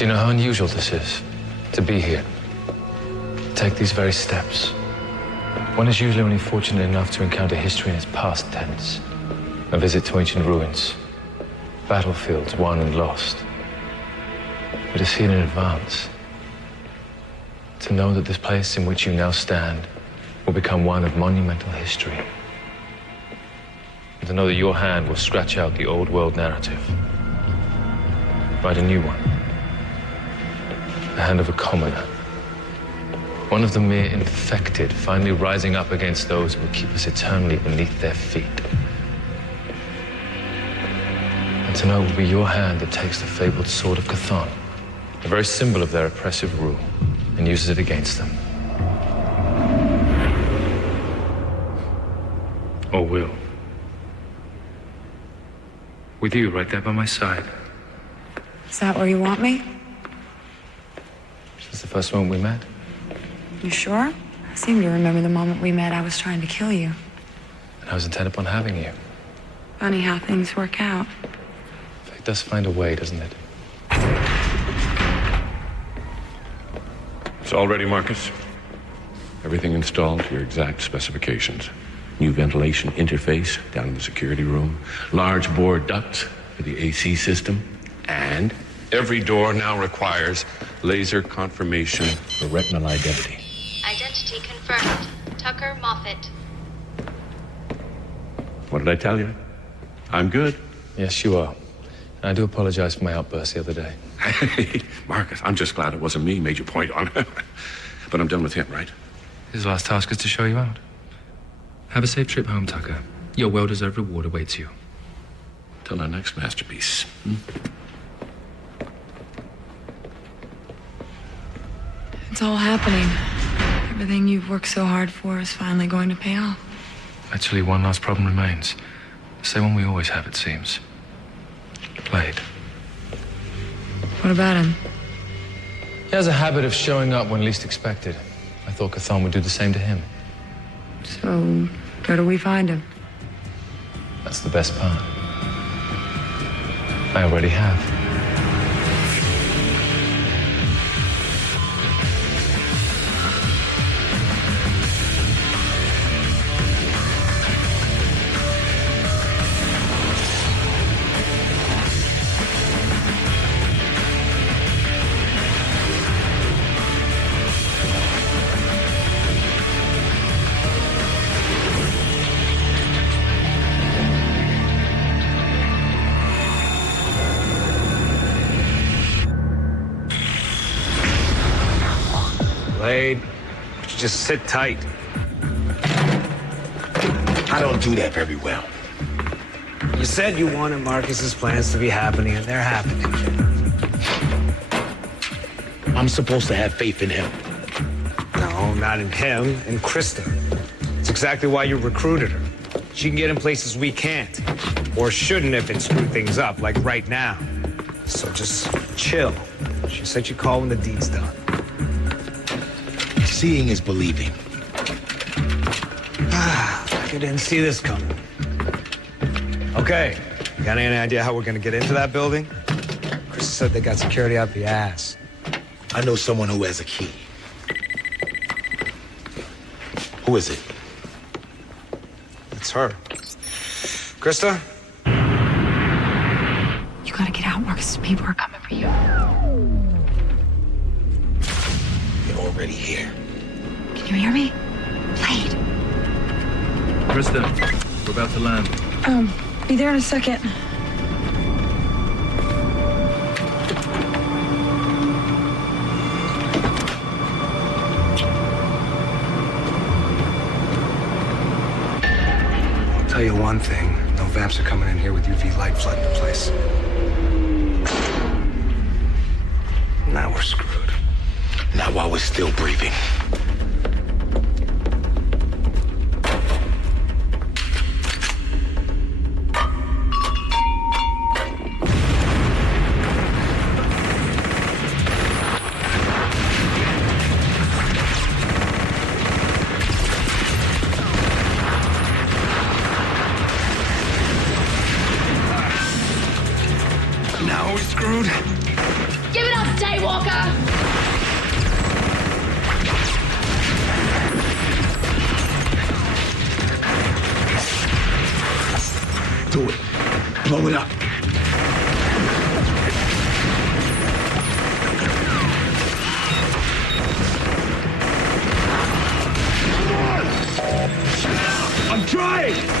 Do you know how unusual this is? To be here. Take these very steps. One is usually only fortunate enough to encounter history in its past tense. A visit to ancient ruins. Battlefields won and lost. But to see it in advance. To know that this place in which you now stand will become one of monumental history. And to know that your hand will scratch out the old world narrative. Write a new one. The hand of a commoner. One of the mere infected, finally rising up against those who will keep us eternally beneath their feet. And to know it will be your hand that takes the fabled sword of Chthon, the very symbol of their oppressive rule, and uses it against them. Or will. With you right there by my side. Is that where you want me? Since the first moment we met. You sure? I seem to remember the moment we met. I was trying to kill you. And I was intent upon having you. Funny how things work out. Fate does find a way, doesn't it? It's all ready, Marcus. Everything installed to your exact specifications. New ventilation interface down in the security room. Large bore ducts for the AC system. And every door now requires laser confirmation for retinal identity. Identity confirmed. Tucker Moffat. What did I tell you? I'm good. Yes, you are. And I do apologize for my outburst the other day. Hey, Marcus, I'm just glad it wasn't me made your point on it. But I'm done with him, right? His last task is to show you out. Have a safe trip home, Tucker. Your well-deserved reward awaits you. Till our next masterpiece. It's all happening. Everything you've worked so hard for is finally going to pay off. Actually, one last problem remains. The same one we always have, it seems. Blade. What about him? He has a habit of showing up when least expected. I thought Chthon would do the same to him. So, where do we find him? That's the best part. I already have. Blade, just sit tight. I don't do that very well. You said you wanted Marcus's plans to be happening, and they're happening. I'm supposed to have faith in him. No, not in him, in Krista. It's exactly why you recruited her. She can get in places we can't. Or shouldn't if it screwed things up, like right now. So just chill. She said she'd call when the deed's done. Seeing is believing. I didn't see this coming. Okay, you got any idea how we're gonna get into that building? Krista said they got security out the ass. I know someone who has a key. Who is it? It's her. Krista? You gotta get out, Marcus. People are coming for you. They're already here. Can you hear me? Blade. Krista, we're about to land. Be there in a second. I'll tell you one thing. No vamps are coming in here with UV light flooding the place. Now we're screwed. Not while we're still breathing. Give it up, Dave! Do it. Blow it up. I'm trying!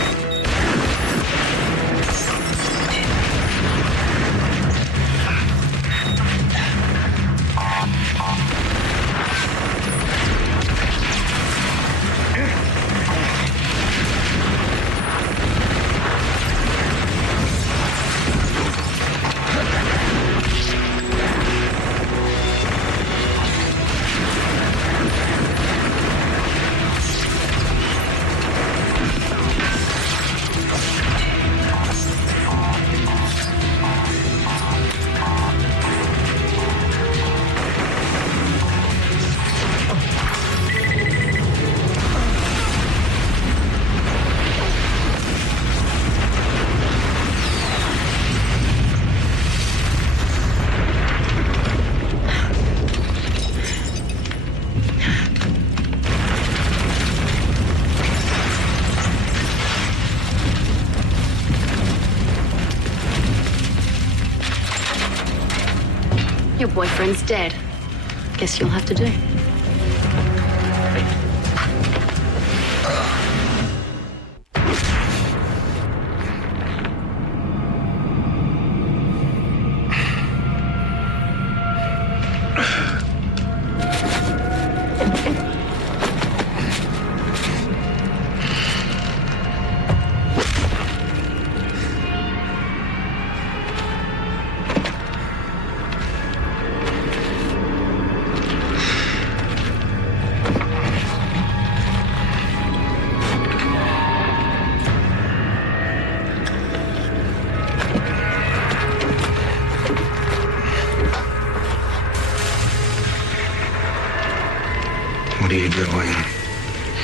Your boyfriend's dead. Guess you'll have to do. What are you doing?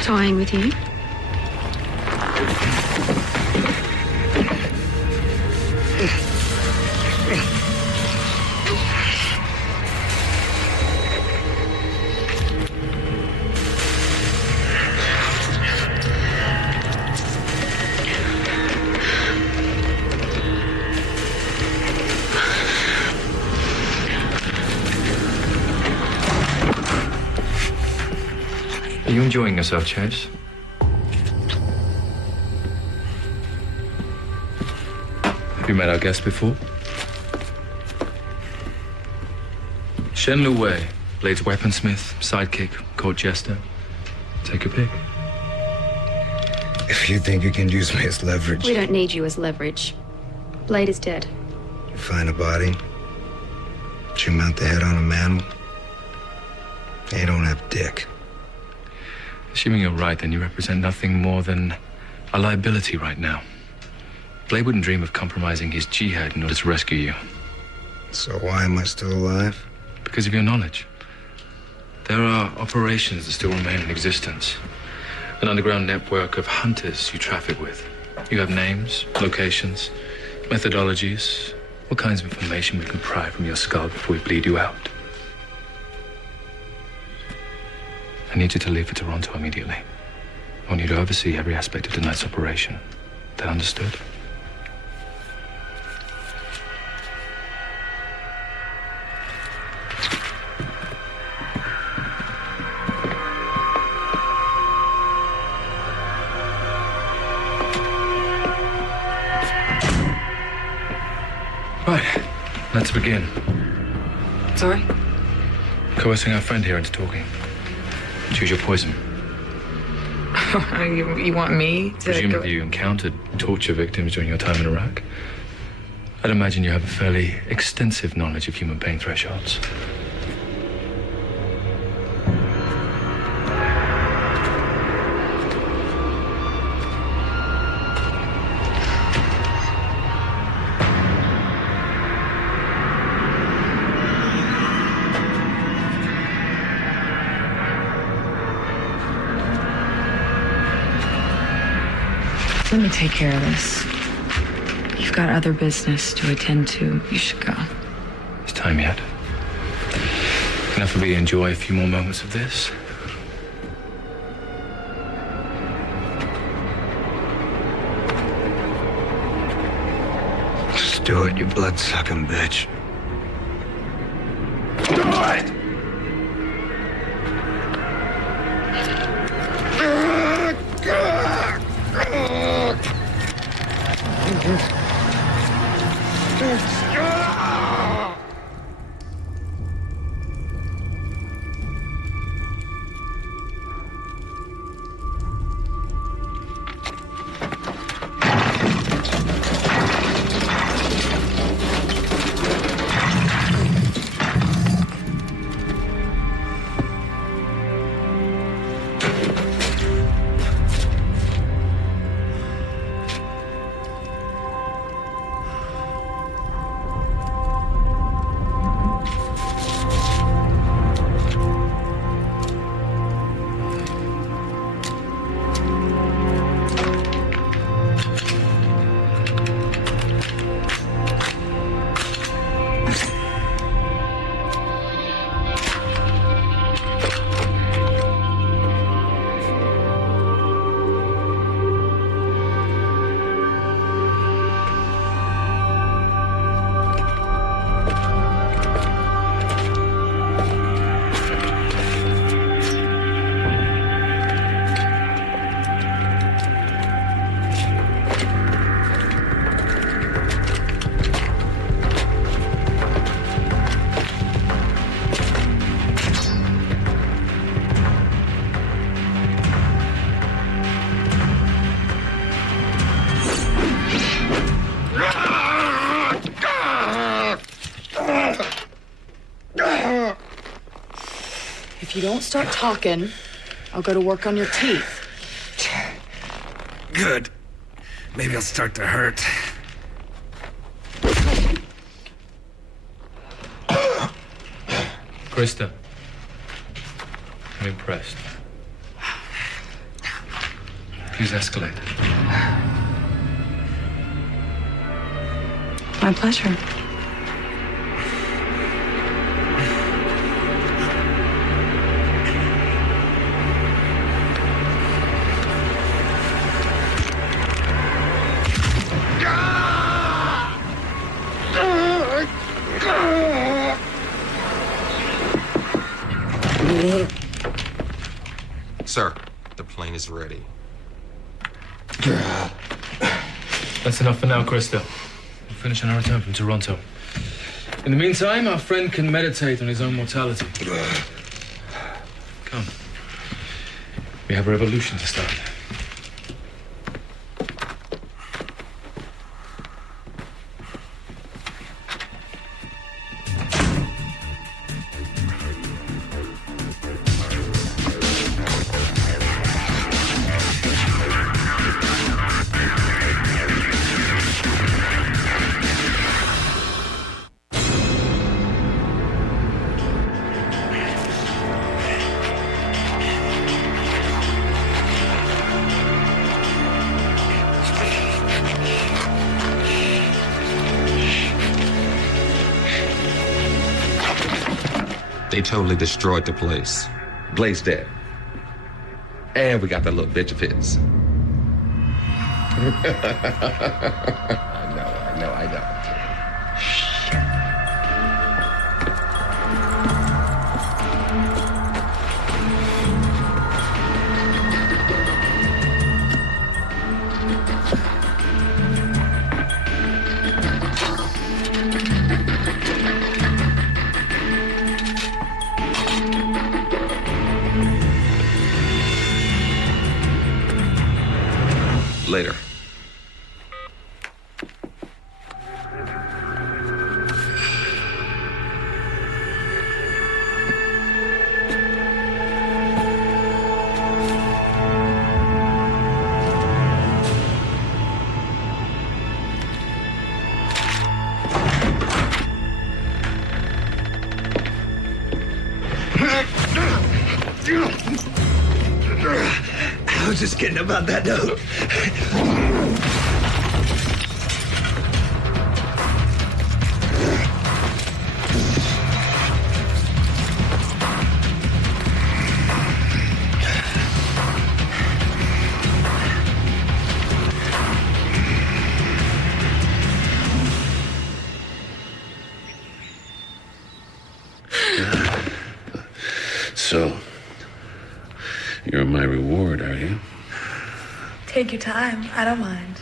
Toying with you? Are you enjoying yourself, Chase? Have you met our guest before? Shen Lu Wei, Blade's weaponsmith, sidekick, court jester. Take your pick. If you think you can use me as leverage, We don't need you as leverage. Blade is dead. you find a body, but you mount the head on a mantle, they don't have dick. Assuming you're right, then you represent nothing more than a liability right now. Blade wouldn't dream of compromising his jihad in order to rescue you. So why am I still alive? Because of your knowledge. There are operations that still remain in existence. An underground network of hunters you traffic with. You have names, locations, methodologies, what kinds of information we can pry from your skull before we bleed you out. I need you to leave for Toronto immediately. I want you to oversee every aspect of tonight's operation. That understood? Right, let's begin. Sorry? Coercing our friend here into talking. Choose your poison. You want me to Presumably you encountered torture victims during your time in Iraq. I'd imagine you have a fairly extensive knowledge of human pain thresholds. Let me take care of this. You've got other business to attend to. You should go. Is time yet? Enough for me to enjoy a few more moments of this? Do it, you blood-sucking bitch. Do it! If you don't start talking, I'll go to work on your teeth. Good. Maybe I'll start to hurt. Krista, I'm impressed. Please escalate. My pleasure. Sir, the plane is ready. That's enough for now, Krista. We'll finish on our return from Toronto. In the meantime, our friend can meditate on his own mortality. Come. We have a revolution to start. They totally destroyed the place. Blade's dead. And we got that little bitch of his. I know. Later. I was just kidding about that note. So, you're my reward, are you? Take your time. I don't mind.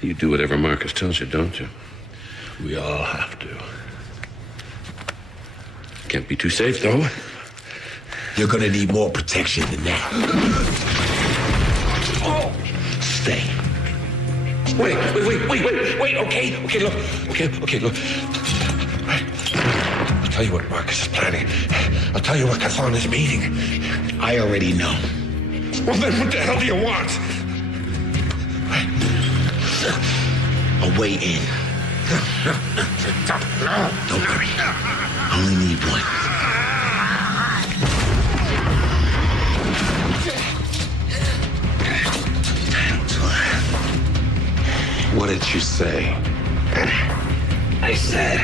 You do whatever Marcus tells you, don't you? We all have to. Can't be too safe, though. You're gonna need more protection than that. Oh! Stay. Wait, okay, look. I'll tell you what Marcus is planning. I'll tell you what Cathan is meeting. I already know. Well, then what the hell do you want? A way in. Don't worry. I only need one. What did you say? I said,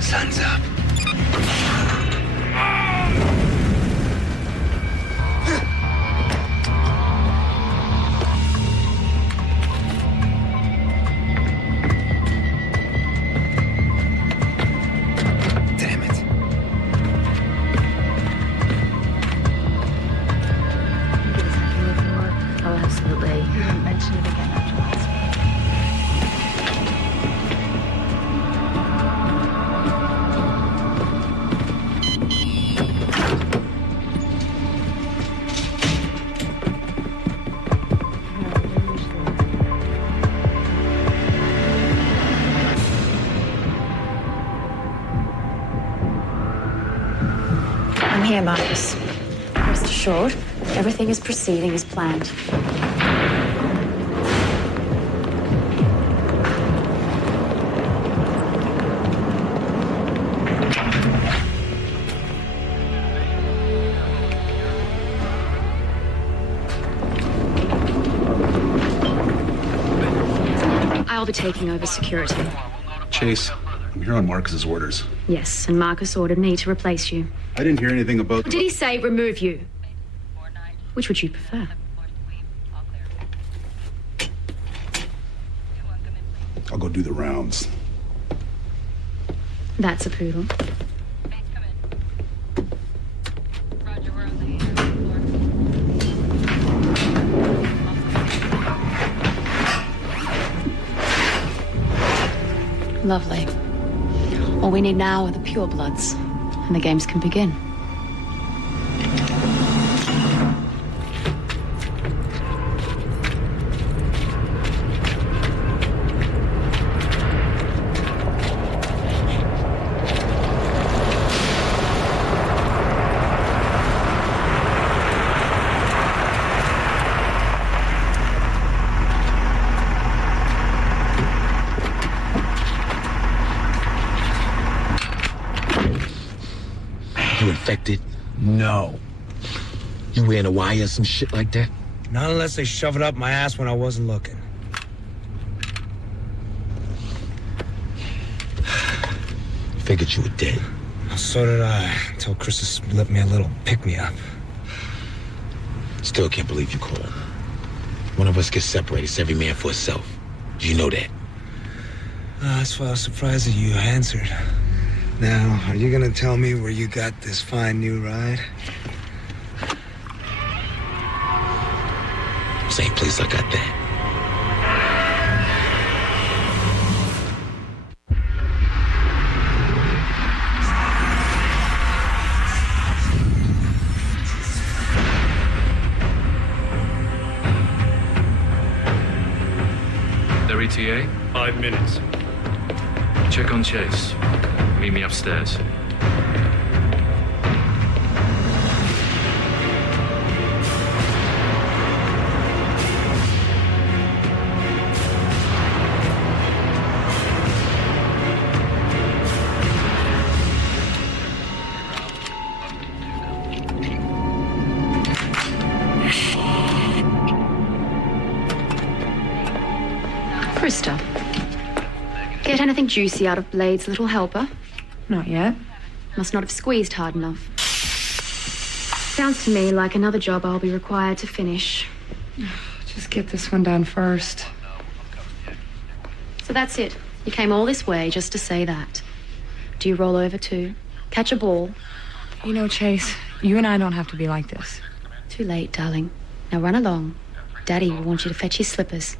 sun's up. Damn it. Oh, absolutely. You didn't mention it again afterwards. I'm here, Marcus. Rest assured, everything is proceeding as planned. I'll be taking over security. Chase, I'm here on Marcus's orders. Yes, and Marcus ordered me to replace you. I didn't hear anything about... Did he say remove you? Which would you prefer? I'll go do the rounds. That's a poodle. Lovely. All we need now are the Purebloods, and the games can begin. You infected? No. You wearing a wire or some shit like that? Not unless they shove it up my ass when I wasn't looking. Figured you were dead. So did I, until Krista slipped me a little pick-me-up. Still can't believe you called. One of us gets separated, it's every man for himself. Do you know that? That's why I was surprised that you answered. Now, are you gonna tell me where you got this fine new ride? Same place I got that. Their ETA? 5 minutes. Check on Chase. Meet me upstairs. Krista, get anything juicy out of Blade's little helper? Not yet. Must not have squeezed hard enough. Sounds to me like another job I'll be required to finish. Just get this one done first. So that's it. You came all this way just to say that. Do you roll over too? Catch a ball? You know, Chase, You and I don't have to be like this. Too late, darling. Now run along. Daddy will want you to fetch his slippers.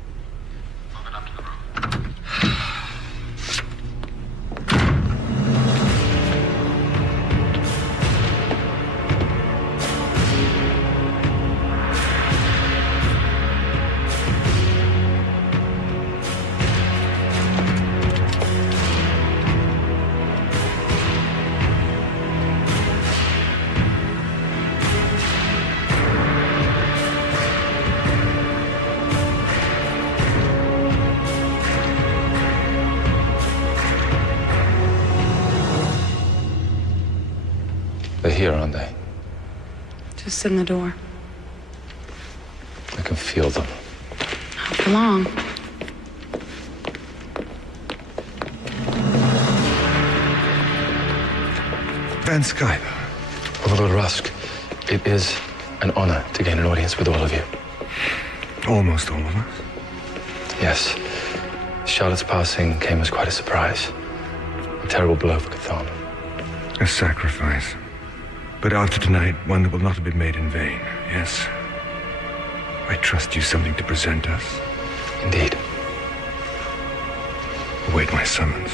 They're here, aren't they? Just sit in the door. I can feel them. Not for long. Van Skype. Overlord Rusk, it is an honor to gain an audience with all of you. Almost all of us. Yes. Charlotte's passing came as quite a surprise. A terrible blow for Chthon. A sacrifice. But after tonight, one that will not have been made in vain, yes? I trust you something to present us. Indeed. Await my summons.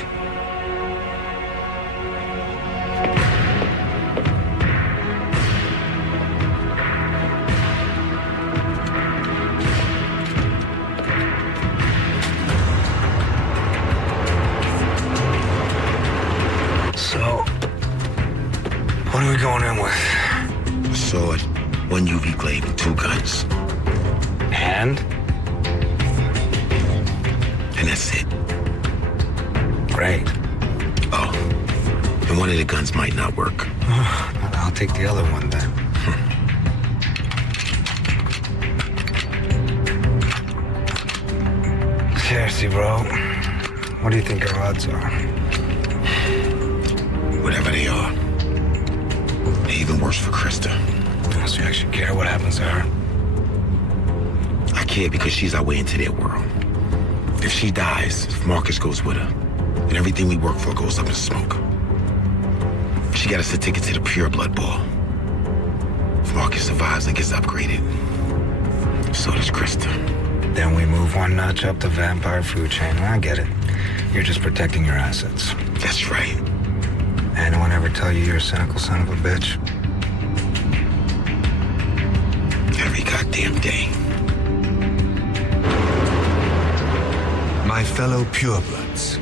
So, what are we going in with? A sword, one UV glaive, and 2 guns. And? And that's it. Great. Oh, and one of the guns might not work. I'll take the other one then. Seriously, bro. What do you think our odds are? Whatever they are. They're even worse for Krista. So you actually care what happens to her? I care because she's our way into their world. If she dies, if Marcus goes with her, then everything we work for goes up in smoke. She got us a ticket to the Pureblood ball. If Marcus survives and gets upgraded, so does Krista. Then we move one notch up the vampire food chain. I get it. You're just protecting your assets. That's right. Anyone ever tell you you're a cynical son of a bitch? Every goddamn day. My fellow purebloods,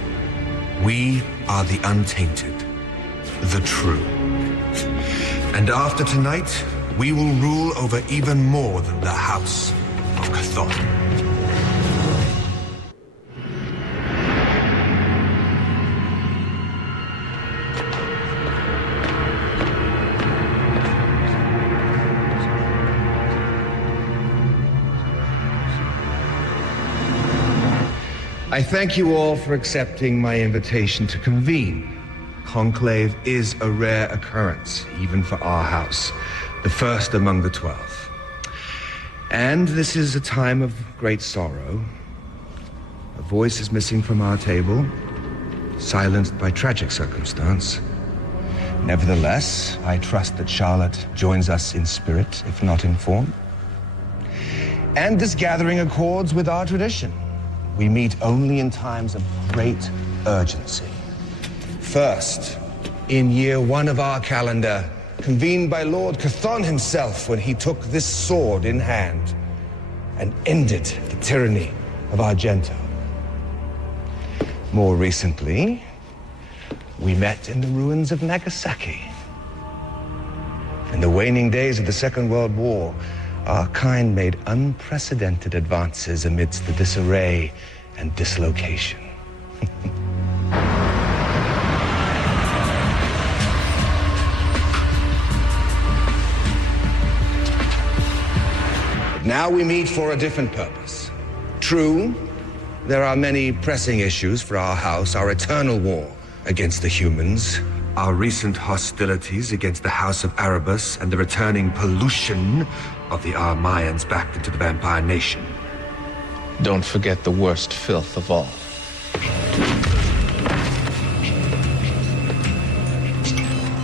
we are the untainted, the true. And after tonight, we will rule over even more than the House of Chthon. I thank you all for accepting my invitation to convene. Conclave is a rare occurrence, even for our house, the first among the 12. And this is a time of great sorrow. A voice is missing from our table, silenced by tragic circumstance. Nevertheless, I trust that Charlotte joins us in spirit, if not in form. And this gathering accords with our tradition. We meet only in times of great urgency. First, in year 1 of our calendar, convened by Lord Chthon himself when he took this sword in hand and ended the tyranny of Argento. More recently, we met in the ruins of Nagasaki. In the waning days of the Second World War, our kind made unprecedented advances amidst the disarray and dislocation. Now we meet for a different purpose. True, there are many pressing issues for our house, our eternal war against the humans, our recent hostilities against the House of Erebus, and the returning pollution of the Armayans back into the vampire nation. Don't forget the worst filth of all.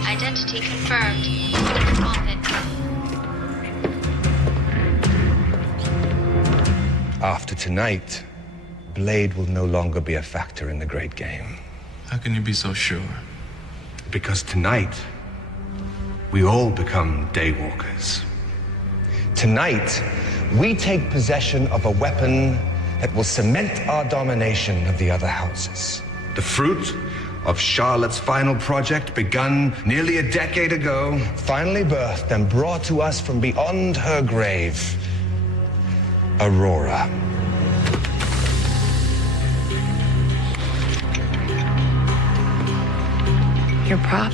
Identity Identity confirmed. Tucker Moffat. After tonight, Blade will no longer be a factor in the great game. How can you be so sure? Because tonight, we all become daywalkers. Tonight, we take possession of a weapon that will cement our domination of the other houses. The fruit of Charlotte's final project, begun nearly a decade ago, finally birthed and brought to us from beyond her grave, Aurora. Your prop.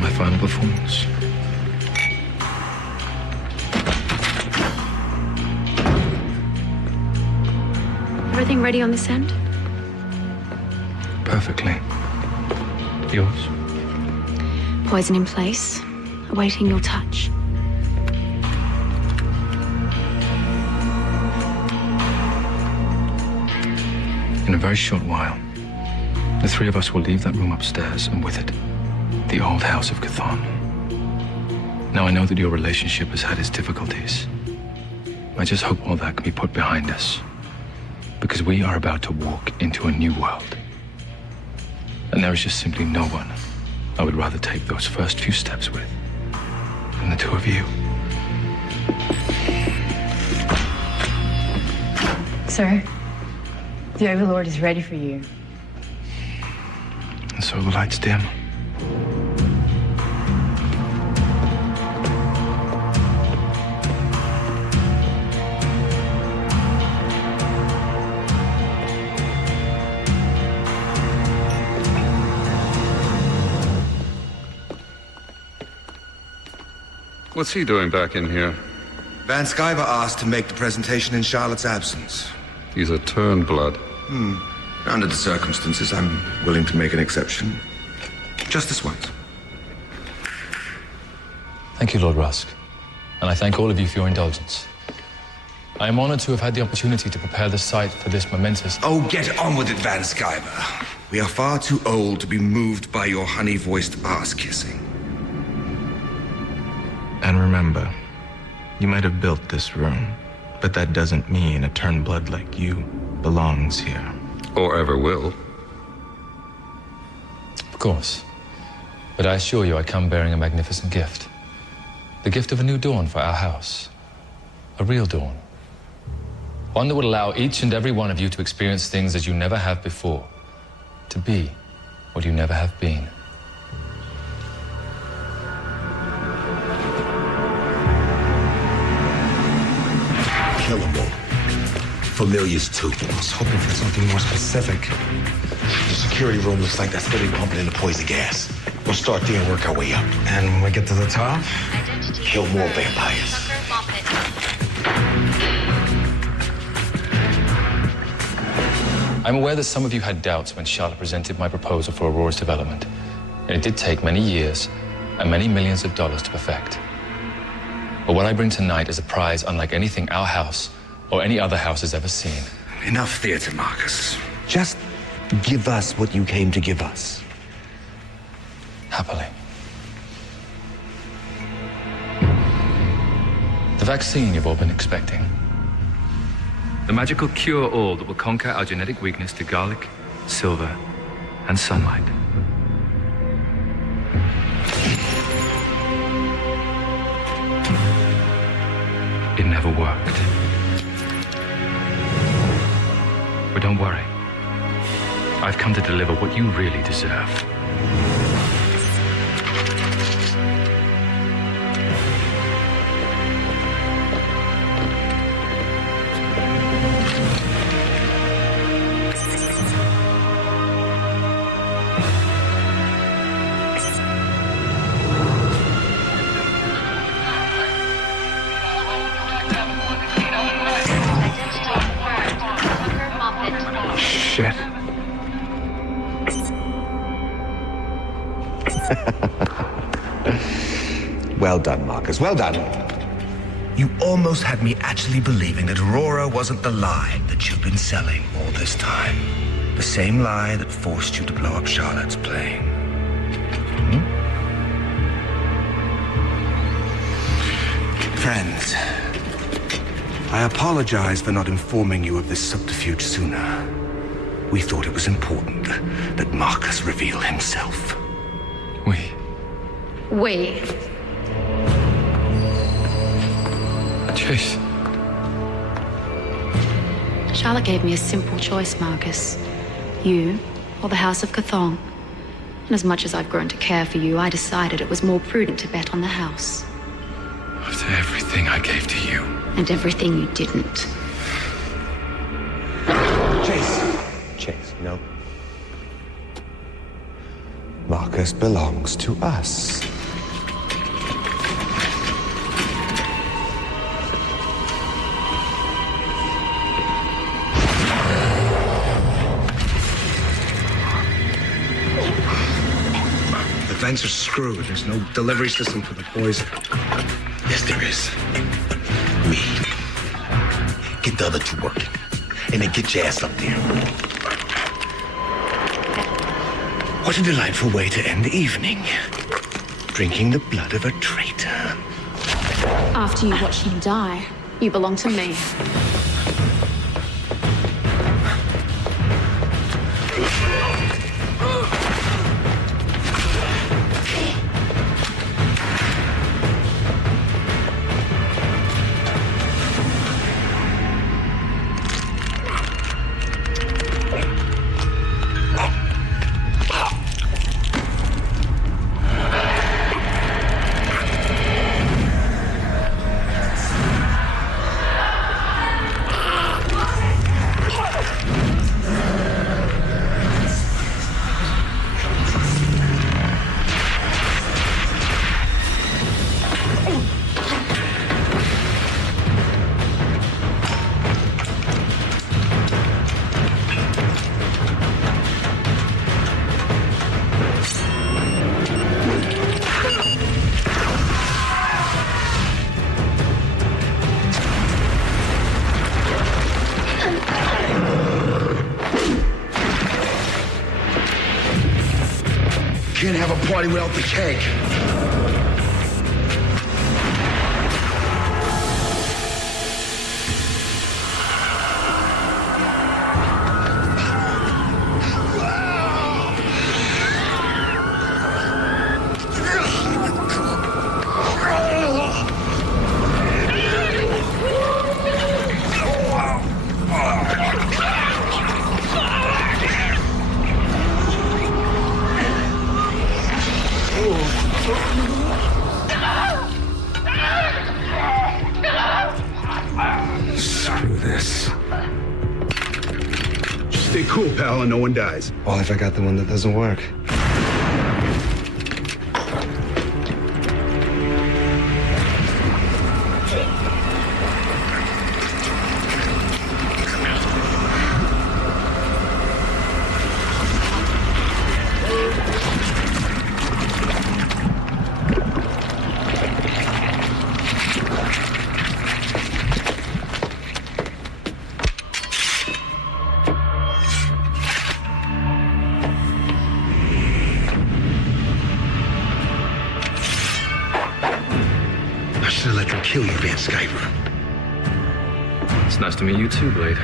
My final performance. Everything ready on this end? Perfectly. Yours? Poison in place, awaiting your touch. In a very short while, the three of us will leave that room upstairs, and with it, the old house of Chthon. Now I know that your relationship has had its difficulties. I just hope all that can be put behind us, because we are about to walk into a new world. And there is just simply no one I would rather take those first few steps with than the two of you. Sir, the Overlord is ready for you. And so the lights dim. What's he doing back in here? Van Sciver asked to make the presentation in Charlotte's absence. He's a turned-blood. Under the circumstances, I'm willing to make an exception. Just this once. Thank you, Lord Rusk. And I thank all of you for your indulgence. I am honored to have had the opportunity to prepare the site for this momentous... Oh, get on with it, Van Sciver. We are far too old to be moved by your honey-voiced ass-kissing. And remember, you might have built this room, but that doesn't mean a turned-blood like you belongs here. Or ever will. Of course. But I assure you I come bearing a magnificent gift. The gift of a new dawn for our house. A real dawn. One that would allow each and every one of you to experience things as you never have before. To be what you never have been. Kill them all. Familiars, too. I was hoping for something more specific. The security room looks like that's really pumping in the poison gas. We'll start there and work our way up. And when we get to the top? Identity Kill more confirmed. vampires. Tucker Moffat. I'm aware that some of you had doubts when Charlotte presented my proposal for Aurora's development. And it did take many years and many millions of dollars to perfect. But what I bring tonight is a prize unlike anything our house or any other house has ever seen. Enough theater, Marcus. Just give us what you came to give us. Happily. The vaccine you've all been expecting. The magical cure-all that will conquer our genetic weakness to garlic, silver, and sunlight. It never worked. But don't worry. I've come to deliver what you really deserve. Shit. Well done, Marcus. Well done. You almost had me actually believing that Aurora wasn't the lie that you've been selling all this time. The same lie that forced you to blow up Charlotte's plane. Friends, I apologize for not informing you of this subterfuge sooner. We thought it was important that Marcus reveal himself. We. Chase. Charlotte gave me a simple choice, Marcus. You or the House of Cathong. And as much as I've grown to care for you, I decided it was more prudent to bet on the house. After everything I gave to you. And everything you didn't. Chase, no. Marcus belongs to us. The vents are screwed. There's no delivery system for the poison. Yes, there is. Me. Get the other two working. And then get your ass up there. What a delightful way to end the evening. Drinking the blood of a traitor. After you watch him die, you belong to me. Can't have a party without the cake. Screw this. Just stay cool, pal, and no one dies. Well, if I got the one that doesn't work. I should have let them kill you, Van Skyver. It's nice to meet you too, Blade.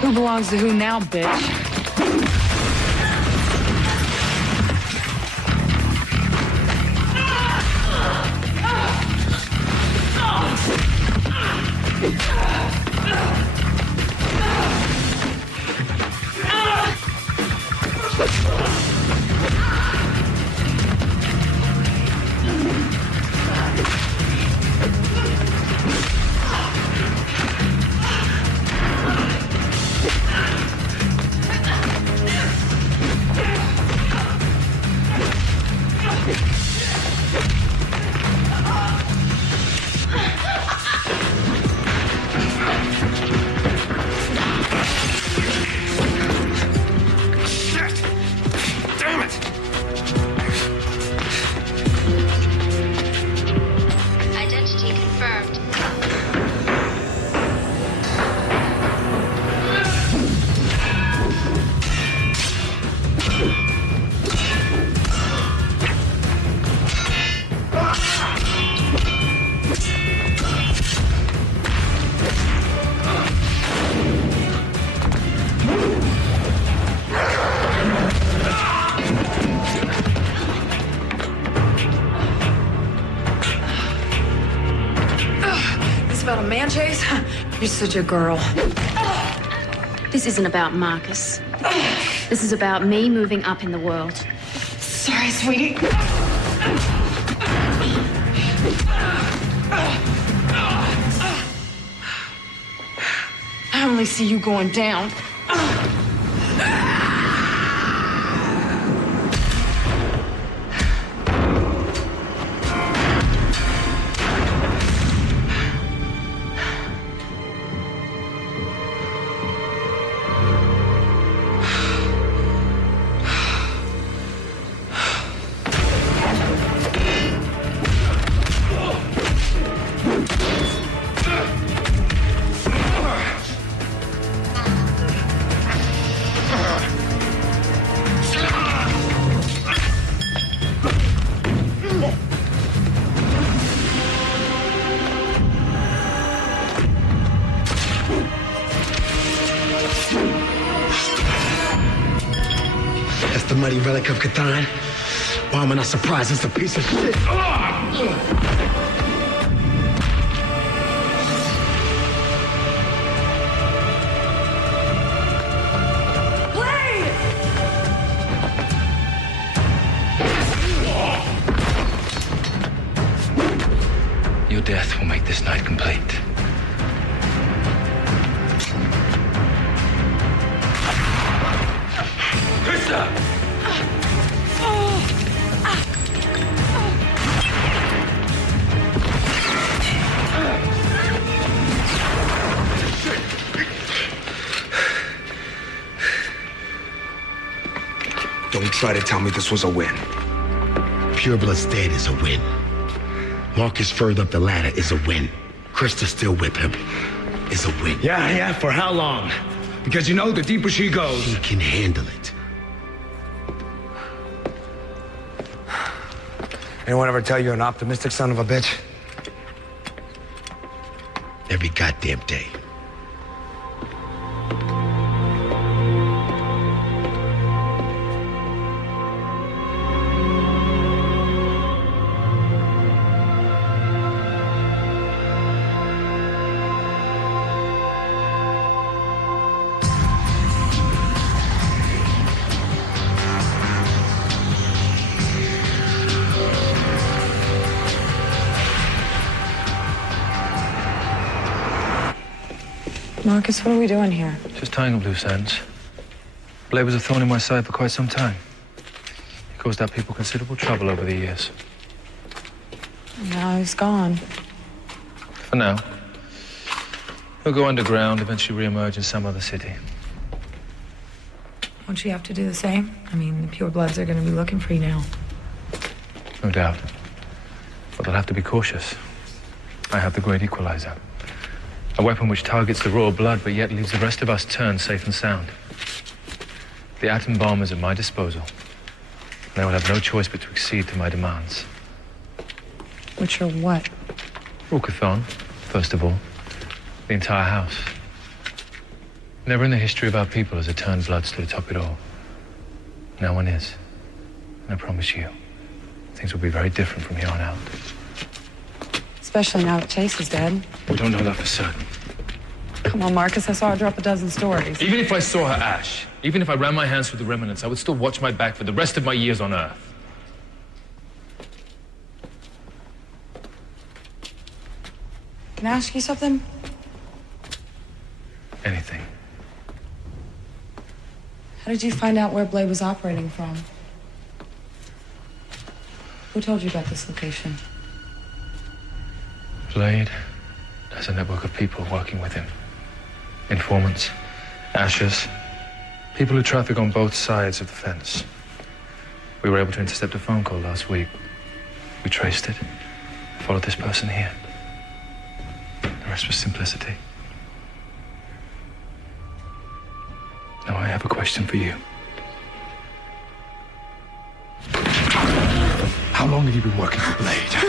Who belongs to who now, bitch? man, Chase? You're such a girl. This isn't about Marcus. This is about me moving up in the world. Sorry, sweetie. I only see you going down. That's the muddy relic of Chthon. Why am I not surprised? It's a piece of shit. Your death will make this night complete. Krista! Don't try to tell me this was a win. Purebloods dead is a win. Marcus further up the ladder is a win. Krista still with him is a win. Yeah, for how long? Because you know, the deeper she goes... She can handle it. Anyone ever tell you you're an optimistic son of a bitch? Every goddamn day. Marcus, what are we doing here? Just tying up loose ends. Blade was a thorn in my side for quite some time. He caused our people considerable trouble over the years. Now he's gone. For now. He'll go underground, eventually re-emerge in some other city. Won't you have to do the same? I mean, the Purebloods are going to be looking for you now. No doubt. But they'll have to be cautious. I have the Great Equalizer. A weapon which targets the raw blood, but yet leaves the rest of us turned safe and sound. The atom bomb is at my disposal. And I will have no choice but to accede to my demands. Which are what? Chthon, first of all. The entire house. Never in the history of our people has a turned blood stood atop it all. No one is. And I promise you, things will be very different from here on out. Especially now that Chase is dead. We don't know that for certain. Come on, Marcus, I saw her drop a dozen stories. Even if I saw her ash, even if I ran my hands through the remnants, I would still watch my back for the rest of my years on Earth. Can I ask you something? Anything. How did you find out where Blade was operating from? Who told you about this location? Blade has a network of people working with him. Informants, ashers, people who traffic on both sides of the fence. We were able to intercept a phone call last week. We traced it, followed this person here. The rest was simplicity. Now I have a question for you. How long have you been working for Blade?